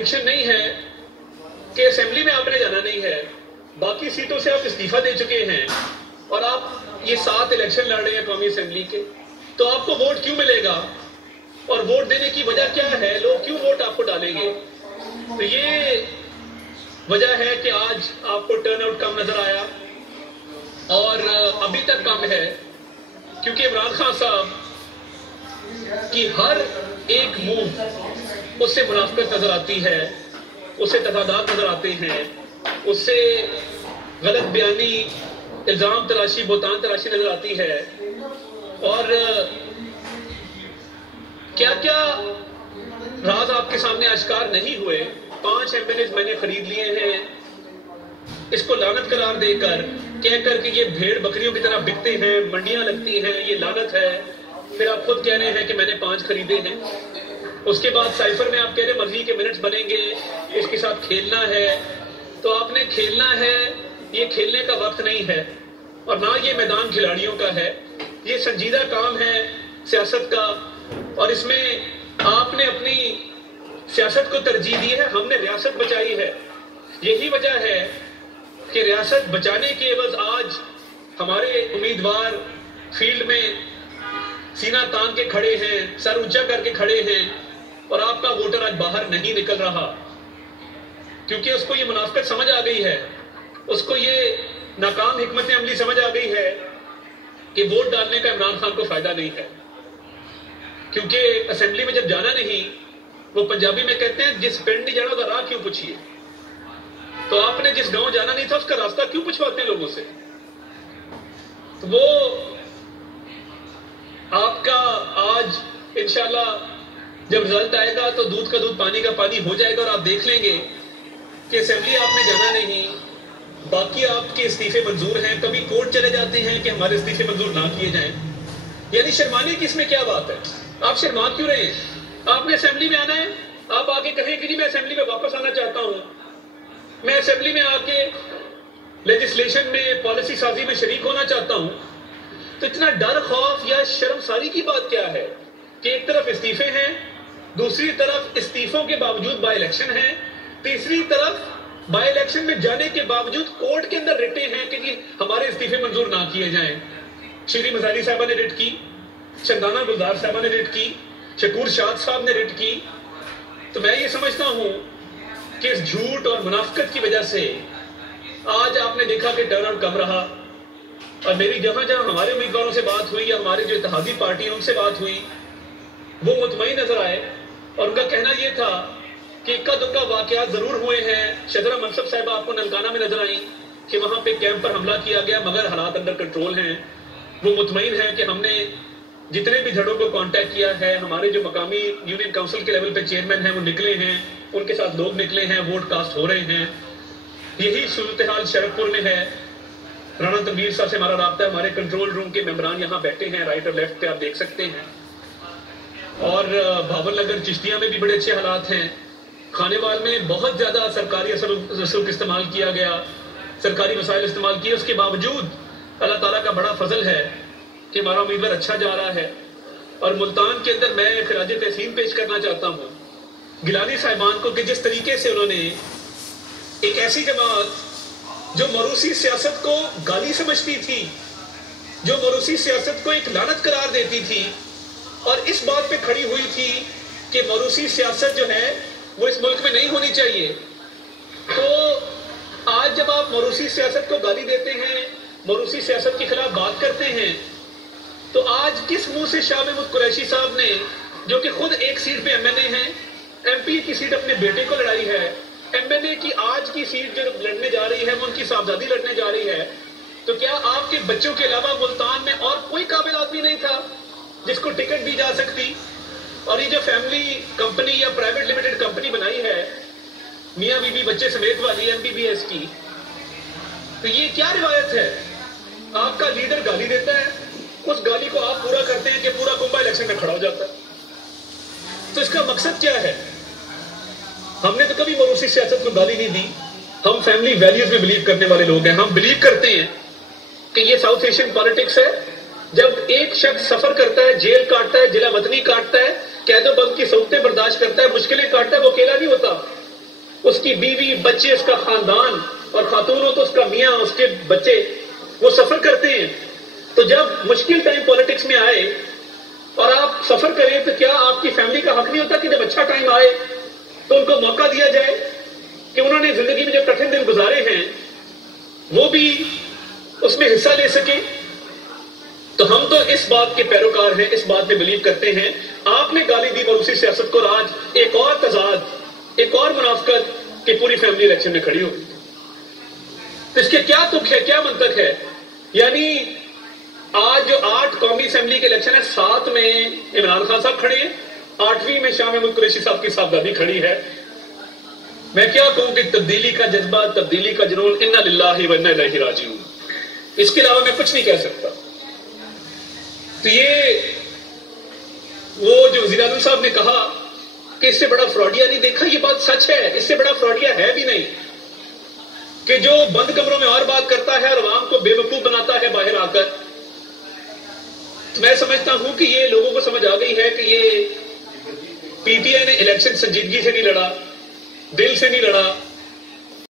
Contradiction नहीं है कि असेंबली में आपने जाना नहीं है, बाकी सीटों से आप इस्तीफा दे चुके हैं और आप ये 7 इलेक्शन लड़ रहे हैं कौमी असेंबली के, तो आपको वोट क्यों मिलेगा और वोट देने की वजह क्या है, लोग क्यों वोट आपको डालेंगे? तो ये वजह है कि आज आपको टर्नआउट कम नजर आया और अभी तक कम है, क्योंकि इमरान खान साहब की हर एक मूव उससे मुनाफिकत नजर आती है, उससे तफादात नजर आते हैं, उससे गलत बयानी, इल्जाम तराशी, बोतान तराशी नजर आती है। और क्या क्या राज आपके सामने आश्कार नहीं हुए। 5 एमएलए मैंने खरीद लिए हैं, इसको लानत करार देकर, कहकर कि ये भेड़ बकरियों की तरह बिकते हैं, मंडियां लगती हैं, ये लानत है। फिर आप खुद कह रहे हैं कि मैंने 5 खरीदे हैं। उसके बाद साइफर में आप कह रहे हैं मर्जी के मिनट्स बनेंगे, इसके साथ खेलना है। तो आपने खेलना है, ये खेलने का वक्त नहीं है और ना ये मैदान खिलाड़ियों का है। ये संजीदा काम है सियासत का और इसमें आपने अपनी सियासत को तरजीह दी है, हमने रियासत बचाई है। यही वजह है कि रियासत बचाने के एवज आज हमारे उम्मीदवार फील्ड में सीना तान के खड़े हैं, सर ऊंचा करके खड़े हैं और आपका वोटर आज बाहर नहीं निकल रहा, क्योंकि उसको ये मुनाफिकत समझ आ गई है, उसको ये नाकाम हिकमत अमली समझ आ गई है कि वोट डालने का इमरान खान को फायदा नहीं है। क्योंकि असेंबली में जब जाना नहीं, वो पंजाबी में कहते हैं जिस पिंड नहीं जाना उसका राह क्यों पूछिए। तो आपने जिस गांव जाना नहीं था उसका रास्ता क्यों पूछवाते हैं लोगों से? तो वो आपका आज इंशाल्लाह जब रिजल्ट आएगा तो दूध का दूध पानी का पानी हो जाएगा और आप देख लेंगे कि असेंबली आपने जाना नहीं, बाकी आपके इस्तीफे मंजूर हैं। कभी कोर्ट चले जाते हैं कि हमारे इस्तीफे मंजूर ना किए जाएं। यानी शर्माने की इसमें क्या बात है? आप शर्मा क्यों रहे हैं? आपने असेंबली में आना है, आप आके कहें कि जी मैं असेंबली में वापस आना चाहता हूं, मैं असेंबली में आके लेजिस्लेशन में, पॉलिसी साजी में शरीक होना चाहता हूं। तो इतना डर, खौफ या शर्मसारी की बात क्या है कि एक तरफ इस्तीफे हैं, दूसरी तरफ इस्तीफों के बावजूद बाई इलेक्शन है, तीसरी तरफ बाई इलेक्शन में जाने के बावजूद कोर्ट के अंदर रिटे हैं कि जी हमारे इस्तीफे मंजूर ना किए जाएं। श्री मजारी साहबा ने रिट की, चंदाना गुलजार साहबा ने रिट की, शकूर शाद साहब ने रिट की। तो मैं ये समझता हूं कि इस झूठ और मुनाफिकत की वजह से आज आपने देखा कि टर्नआउट कम रहा। और मेरी जहां जहां हमारे उम्मीदवारों से बात हुई या हमारे जो इत्तेहादी पार्टी है उनसे बात हुई, वो मुतमईन नजर आए और उनका कहना यह था कि इक्का दुक्का वाकयात जरूर हुए हैं। शदरा मनसब साहिबा आपको ननकाना में नजर आई कि वहां पे कैंप पर हमला किया गया, मगर हालात अंडर कंट्रोल हैं। वो मुतमईन है कि हमने जितने भी धड़ों को कांटेक्ट किया है, हमारे जो मकामी यूनियन काउंसिल के लेवल पे चेयरमैन हैं वो निकले हैं, उनके साथ लोग निकले हैं, वोट कास्ट हो रहे हैं। यही सूरत हाल शरदपुर में है। राणा तनवीर साहब से हमारा राब्ता है, हमारे कंट्रोल रूम के मेंबरान यहाँ बैठे हैं, राइट और लेफ्ट पे आप देख सकते हैं। और भावल नगर चिश्तिया में भी बड़े अच्छे हालात हैं। खानेवाल में बहुत ज्यादा सरकारी रसूख इस्तेमाल किया गया, सरकारी वसाइल इस्तेमाल किए, उसके बावजूद अल्लाह ताला का बड़ा फजल है कि हमारा उम्मीदवार अच्छा जा रहा है। और मुल्तान के अंदर मैं खिराज तहसीन पेश करना चाहता हूँ गिलानी साहिबान को कि जिस तरीके से उन्होंने एक ऐसी जमात जो मरूसी सियासत को गाली समझती थी, जो मरूसी सियासत को एक लानत करार देती थी और इस बात पे खड़ी हुई थी कि मरूसी सियासत जो है वो इस मुल्क में नहीं होनी चाहिए, तो आज जब आप मरूसी सियासत को गाली देते हैं, मरूसी सियासत के खिलाफ बात करते हैं, तो आज किस मुंह से शाह महमूद कुरैशी साहब ने, जो कि खुद एक सीट पे एमएनए हैं, एमपी की सीट अपने बेटे को लड़ाई है, एमएनए की आज की सीट जो लड़ने जा रही है वो उनकी साहबजादी लड़ने जा रही है, तो क्या आपके बच्चों के अलावा मुल्तान में और कोई काबिल आदमी नहीं था जिसको टिकट दी जा सकती? और ये जो फैमिली कंपनी या प्राइवेट लिमिटेड कंपनी बनाई है मियां बीबी बच्चे समेत वाली एमबीबीएस की, तो ये क्या रिवायत है? आपका लीडर गाली देता है, उस गाली को आप पूरा करते हैं कि पूरा कुंभा इलेक्शन में खड़ा हो जाता है। तो इसका मकसद क्या है? हमने तो कभी मरूसी सियासत को गाली नहीं दी। हम फैमिली वैल्यूज में बिलीव करने वाले लोग हैं। हम बिलीव करते हैं कि ये साउथ एशियन पॉलिटिक्स है। जब एक शख्स सफर करता है, जेल काटता है, जिला वतनी काटता है, कैदो बंद की सौतें बर्दाश्त करता है, मुश्किलें काटता है, वो अकेला नहीं होता। اس کی بیوی بچے اس کا خاندان اور خاتون ہو تو اس کا میاں اس کے بچے وہ سفر کرتے ہیں. تو جب مشکل ٹائم پالیٹکس میں آئے اور آپ سفر کریں تو کیا آپ کی فیملی کا حق نہیں ہوتا کہ جب اچھا ٹائم آئے تو ان کو موقع دیا جائے کہ انہوں نے زندگی میں جو کٹھن دن گزارے ہیں وہ بھی اس میں حصہ لے سکیں. تو ہم تو اس بات کے پیروکار ہیں, اس بات میں بلیو کرتے ہیں. آپ نے گالی دی اور اسی سیاست کو آج ایک اور تضاد, ایک اور منافقت کہ پوری فیملی الیکشن میں کھڑی ہوگی. تو اس کے کیا تک ہے, کیا منطق ہے؟ یعنی آج جو 8 قومی اسمبلی کے الیکشن ہے, 7 میں عمران خان صاحب کھڑے ہیں, 8ویں میں شاہ محمود قریشی صاحب کی صاحبزادی کھڑی ہے. میں کیا کہوں کہ تبدیلی کا جذبہ, تبدیلی کا جنون, انا للہ و انا الیہ راجعون, اس کے علاوہ میں کچھ نہیں کہہ سکتا. تو یہ وہ جو وزیر اعظم صاحب نے کہا کہ اس سے بڑا فراڈیا نہیں دیکھا, یہ بات سچ ہے. اس سے بڑا فراڈیا ہے بھی نہیں کہ جو بند کمروں میں اور بات کرتا ہے اور عوام کو بے وقوف بناتا ہے باہر آ کر. تو میں سمجھتا ہوں کہ یہ لوگوں کو سمجھ آ گئی ہے کہ یہ پی ٹی آئی نے الیکشن سنجیدگی سے نہیں لڑا, دل سے نہیں لڑا,